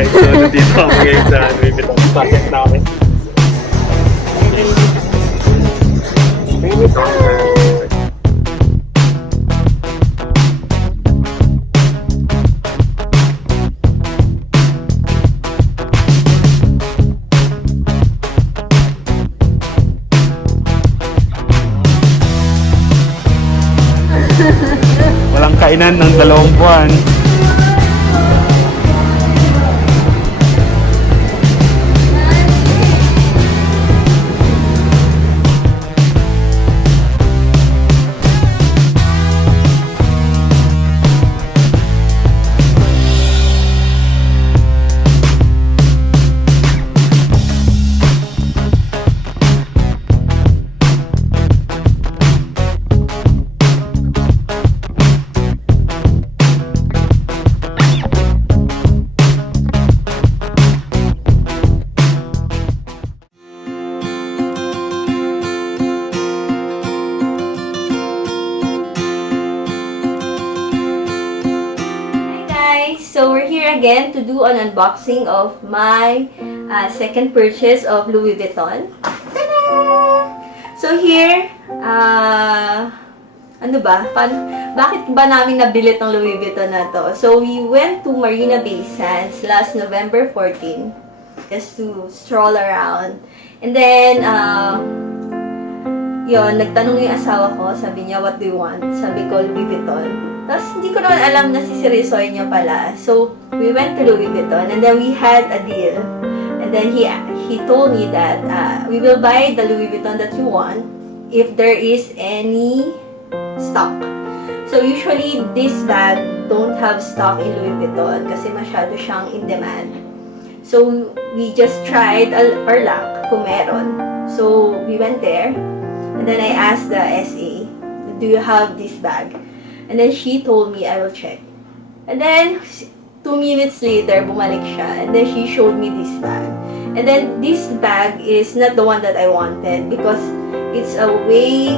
guys. So, nandito kami ngayon sa Louis Vuitton project namin. Louis Vuitton. Walang kainan ng 2 buwan. So we're here again to do an unboxing of my second purchase of Louis Vuitton. Ta-da! So here, ano ba? Bakit ba namin nabili tong Louis Vuitton na to? So we went to Marina Bay Sands last November 14 just to stroll around. And then, yun, nagtanong yung asawa ko, sabi niya, what do you want? Sabi ko, Louis Vuitton. Tapos, hindi ko naman alam na siseryosoy niya pala. So, we went to Louis Vuitton and then we had a deal. And then, he told me that we will buy the Louis Vuitton that you want if there is any stock. So, usually, this bag don't have stock in Louis Vuitton kasi masyado siyang in demand. So, we just tried our luck kung meron. So, we went there and then I asked the SA, do you have this bag? And then she told me, I will check. And then, 2 minutes later, bumalik siya. And then she showed me this bag. And then, this bag is not the one that I wanted because it's a way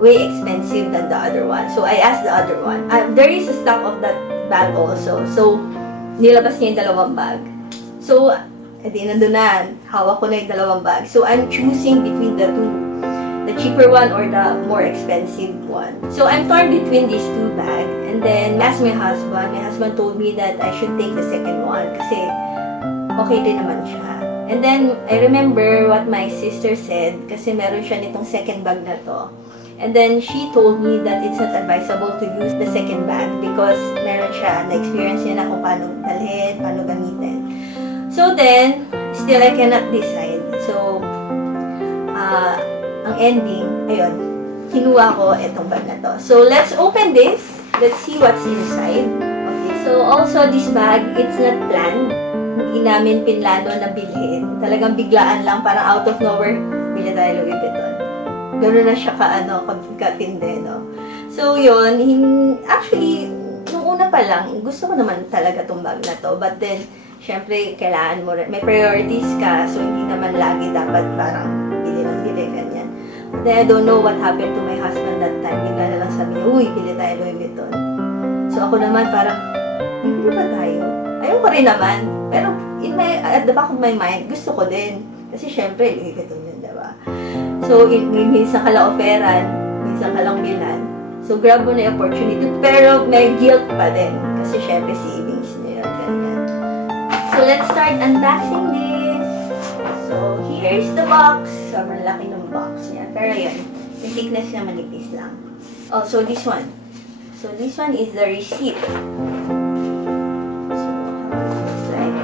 expensive than the other one. So, I asked the other one. There is a stock of that bag also. So, nilabas niya yung 2 bag. So, edi nandun na. Hawak ko na yung 2 bag. So, I'm choosing between the two. The cheaper one or the more expensive one. So I'm torn between these 2 bags. And then asked my husband told me that I should take the second one kasi okay din naman siya. And then I remember what my sister said kasi meron siya nitong second bag na to. And then she told me that it's not advisable to use the second bag because meron siya na-experience niya na kung paano dalhin, paano gamitin. So then, still I cannot decide. So, ang ending, ayun, kinuha ko itong bag na to. So, let's open this. Let's see what's inside. Okay, so also this bag, it's not planned. Hindi namin pinlano na bilhin. Talagang biglaan lang, parang out of nowhere, bili tayo Louis Vuitton. Gano'n na siya katinde, no? So, yun, actually, nung una pa lang, gusto ko naman talaga itong bag na to. But then, syempre, kailangan mo rin, may priorities ka, so hindi naman lagi dapat parang bili ganyan. Then I don't know what happened to my husband that time. Bigla na lang sabi niya, uy, bili tayo Louis Vuitton. So ako naman parang, bili ba tayo? Ayaw ko rin naman. Pero at the back of my mind, gusto ko din. Kasi syempre, Louis Vuitton yun, diba? So, minsan ka lang oferan, minsan ka lang bilan. So, grab mo na yung opportunity. Pero may guilt pa din. Kasi syempre, savings niya yun, ganyan. So, let's start unboxing this. So, here's the box. Sobrang laki ng box niya. Pero yun, yung thickness niya manipis lang. Oh, so this one. So, this one is the receipt. So, how it looks like.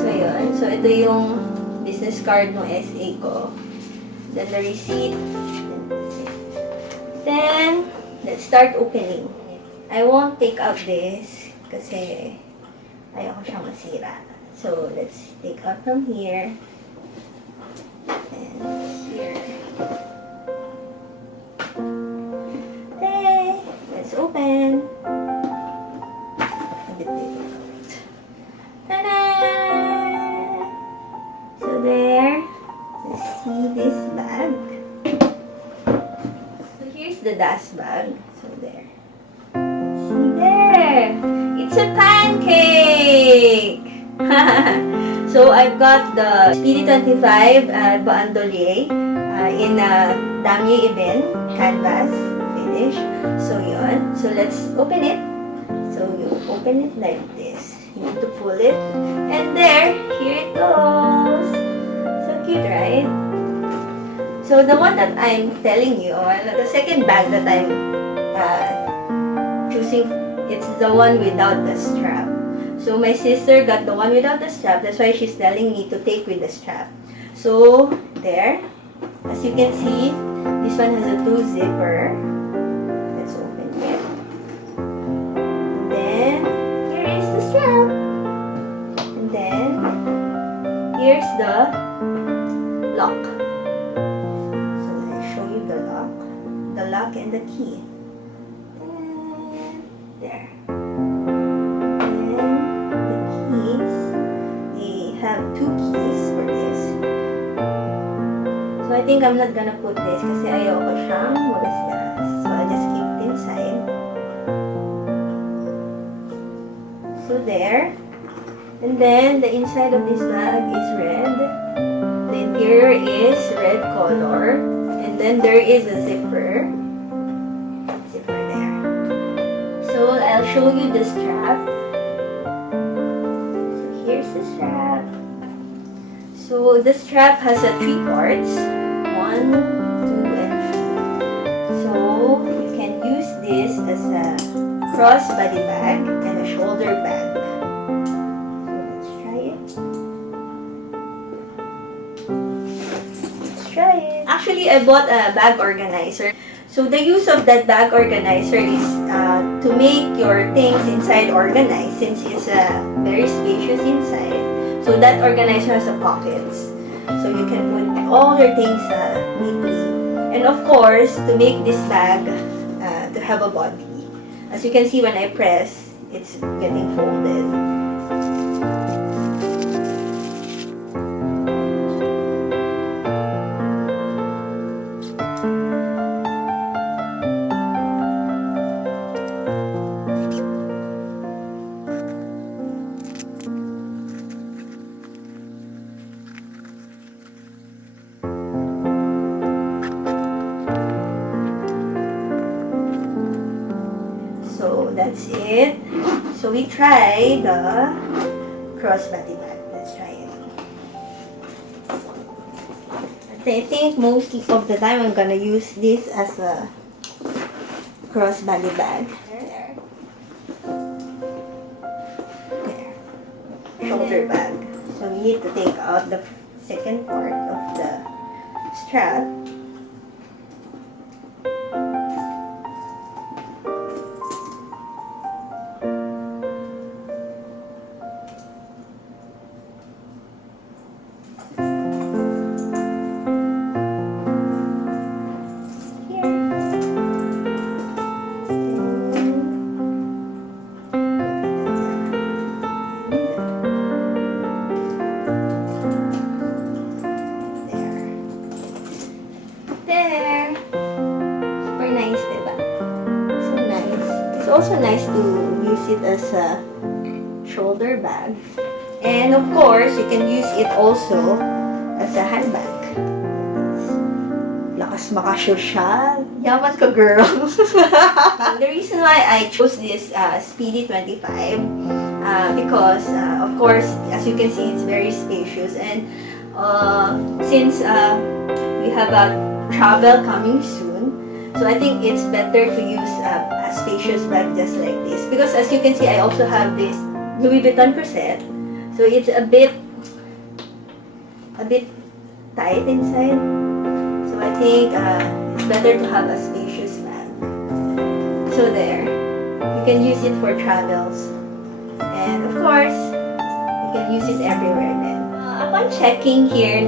So, yun. So, ito yung business card ng SA ko. Then, the receipt. Then, let's start opening. I won't take out this kasi ayoko siyang masira. So, let's take out from here. And here. Okay, let's open. A bit difficult. Ta-da! So there, let's see this bag. So here's the dust bag. So there. See there! It's It's a pancake! So I've got the Speedy 25 Bandouliere in Damier Ebene canvas finish. So yun. So let's open it. So you open it like this. You need to pull it. And there, here it goes. So cute, right? So the one that I'm telling you, or the second bag that I'm choosing, it's the one without the strap. So my sister got the one without the strap. That's why she's telling me to take with the strap. So there, as you can see, this one has a 2 zipper. Let's open it. Then here is the strap. And then here's the lock. So I show you the lock and the key. And there. Have 2 keys for this. So I think I'm not gonna put this kasi ayoko siyang magasgas. So I'll just keep it inside. So there. And then the inside of this bag is red. The interior is red color. And then there is a zipper. Zipper there. So I'll show you the strap. Here's the strap. So the strap has 3 parts. 1, 2, and 3. So you can use this as a crossbody bag and a shoulder bag. So let's try it. Let's try it. Actually, I bought a bag organizer. So the use of that bag organizer is to make your things inside organized, since it's very spacious inside. So that organizer has pockets, so you can put all your things neatly. And of course, to make this bag to have a body, as you can see when I press, it's getting folded. So that's it. So we try the crossbody bag. Let's try it. I think most of the time I'm gonna use this as a crossbody bag. There. Shoulder bag. So we need to take out the second part of the strap. Also nice to use it as a shoulder bag, and of course you can use it also as a handbag. Lakas makasosyal. Yaman ka, girl. The reason why I chose this Speedy 25 because of course, as you can see, it's very spacious, and since we have a travel coming soon, so I think it's better to use a spacious bag just like this, because as you can see, I also have this Louis Vuitton Croisette, so it's a bit tight inside. So I think it's better to have a spacious bag. So there, you can use it for travels, and of course, you can use it everywhere then. Upon checking here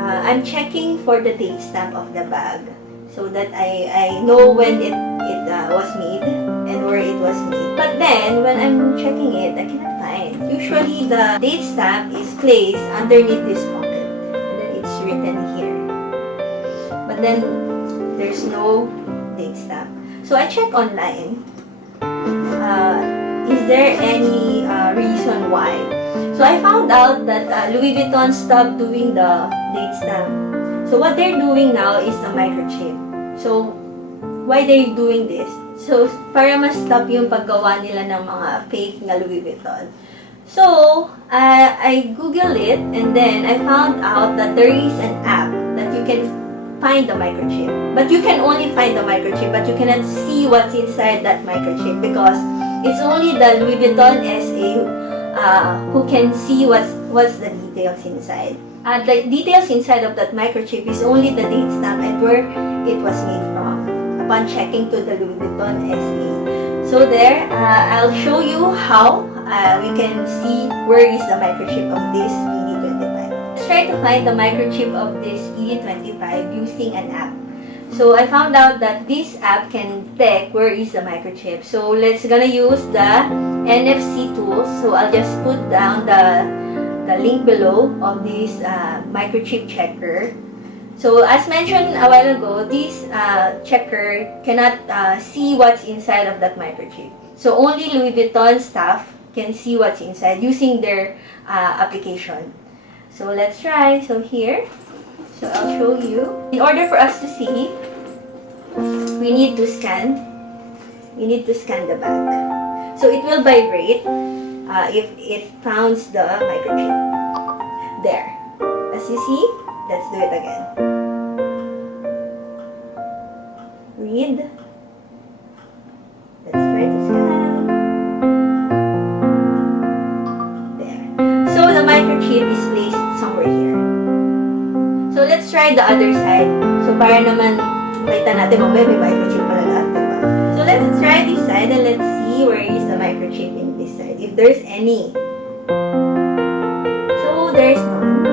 I'm checking for the date stamp of the bag, so that I know when it was made and where it was made. But then, when I'm checking it, I cannot find. Usually, the date stamp is placed underneath this pocket, and then it's written here. But then, there's no date stamp. So I check online. is there any reason why? So I found out that Louis Vuitton stopped doing the date stamp. So what they're doing now is the microchip. So why they're doing this? So para mas stop yung paggawa nila ng mga fake na Louis Vuitton. So I googled it, and then I found out that there is an app that you can find the microchip. But you can only find the microchip, but you cannot see what's inside that microchip because it's only the Louis Vuitton SA who can see what's the details inside. The details inside of that microchip is only the date stamp and where it was made from upon checking to the Louis Vuitton SA. So there, I'll show you how we can see where is the microchip of this PD25. Let's try to find the microchip of this PD25 using an app. So I found out that this app can detect where is the microchip. So let's gonna use the NFC tools. So I'll just put down the link below of this microchip checker. So as mentioned a while ago, this checker cannot see what's inside of that microchip. So only Louis Vuitton staff can see what's inside using their application. So let's try. So here, so I'll show you. In order for us to see, we need to scan. You need to scan the bag. So it will vibrate if it founds the microchip. There. As you see, let's do it again. Read. Let's try to scan. There. So the microchip is placed somewhere here. So let's try the other side. So para naman makita natin mamaya may microchip pala lahat, diba? So let's try this side and let's see where is the microchip in this side. If there's any. So there's none.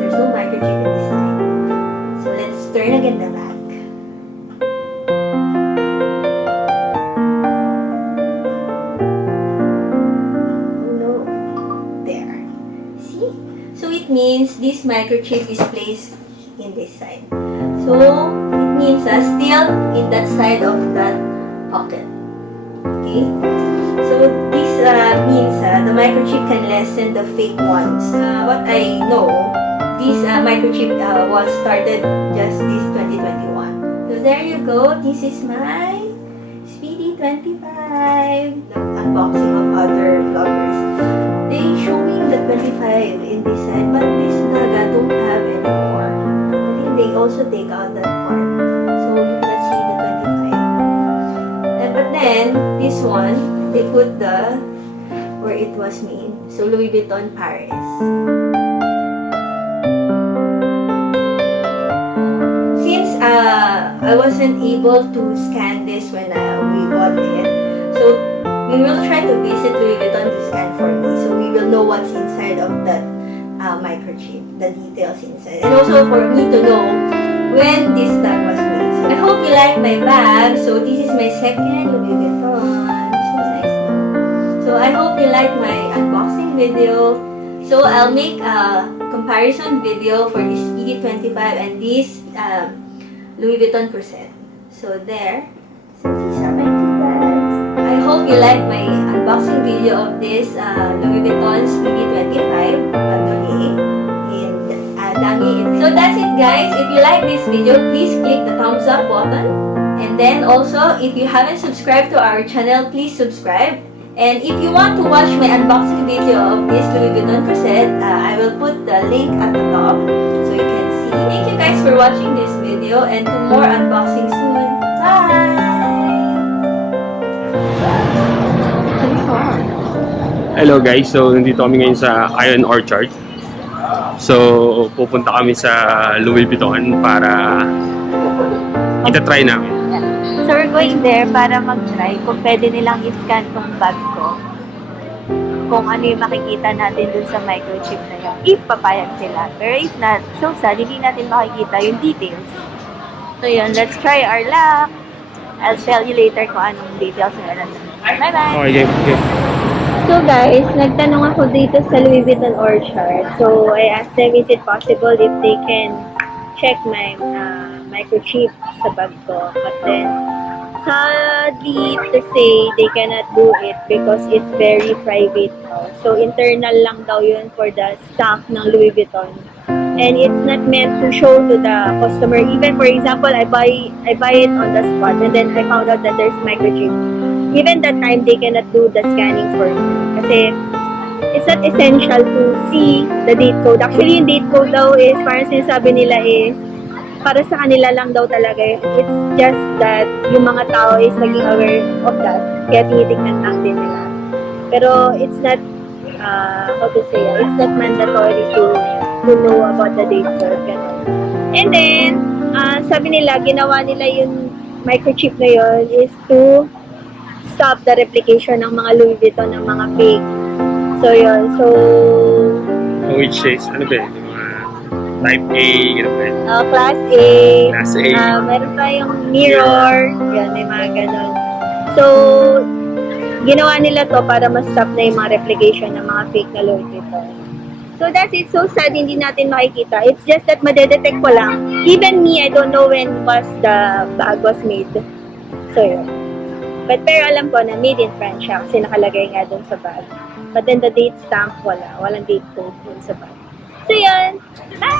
There's no microchip in this side. So let's turn again the back. Oh no. There. See? So it means this microchip is placed in this side. So it means still in that side of that pocket. Okay? So this means the microchip can lessen the fake ones. What I know, this microchip was started just this 2021. So there you go. This is my Speedy 25. The unboxing of other vloggers. They showing the 25 in this side, but this Naga don't have anymore. I think they also take out that part. So you cannot see the 25. But then, this one, they put the where it was made. So Louis Vuitton Paris. Since I wasn't able to scan this when we bought it, so we will try to visit Louis Vuitton to scan for me, so we will know what's inside of that microchip, the details inside, and also for me to know when this bag was made. So I hope you like my bag. So this is my second Louis Vuitton. So nice. So I hope you like my unboxing video. So I'll make a comparison video for this Speedy 25 and this Louis Vuitton Croisette. So there. So these are my two bags. I hope you like my unboxing video of this Louis Vuitton Speedy 25 Bandouliere in Damier Ebene. So that's it, guys. If you like this video, please click the thumbs up button. And then also, if you haven't subscribed to our channel, please subscribe. And if you want to watch my unboxing video of this Louis Vuitton Croisette, I will put the link at the top so you can see. Thank you guys for watching this video and to more unboxing soon. Bye! Hello guys, so nandito kami ngayon sa Iron Orchard. So pupunta kami sa Louis Vuitton para itatry namin. So we're going there para mag-try kung pwede nilang i-scan tong bag ko. Kung ano yung makikita natin dun sa microchip na yun. If papayag sila. Pero if not, so sad, hindi natin makikita yung details. So yun, let's try our luck. I'll tell you later kung anong details nila. Bye-bye! Okay, okay. So guys, nagtanong ako dito sa Louis Vuitton Orchard. So I asked them, is it possible if they can check my microchip sa bag ko? But then, Sadly to say, they cannot do it because it's very private now. So, internal lang daw yun for the staff ng Louis Vuitton. And it's not meant to show to the customer. Even, for example, I buy it on the spot and then I found out that there's microchip. Even that time, they cannot do the scanning for me. Kasi, it's not essential to see the date code. Actually, yung date code daw is, parang sinasabi nila is, para sa kanila lang daw talaga. It's just that yung mga tao is naging aware of that. Kaya tinitignan lang din nila. Pero it's not, how to say, it's not mandatory to know about the date code. Ganun. And then, sabi nila, ginawa nila yung microchip na yun is to stop the replication ng mga Louis Vuitton ng mga fake. So, yun. So, Which is, ano ba yun? Type A, gano'n ba yun? Class A. Class A. Meron tayong mirror. Yan, may mga ganun. So, ginawa nila to para ma-stop na yung mga replication ng mga fake na Louis Vuitton. So, that is so sad, hindi natin makikita. It's just that madedetect ko lang. Even me, I don't know when was the bag was made. So, yun. But pero alam ko na made in France siya kasi nakalagay nga dun sa bag. But then the date stamp, wala. Walang date code dun sa bag. So, yun. Bye!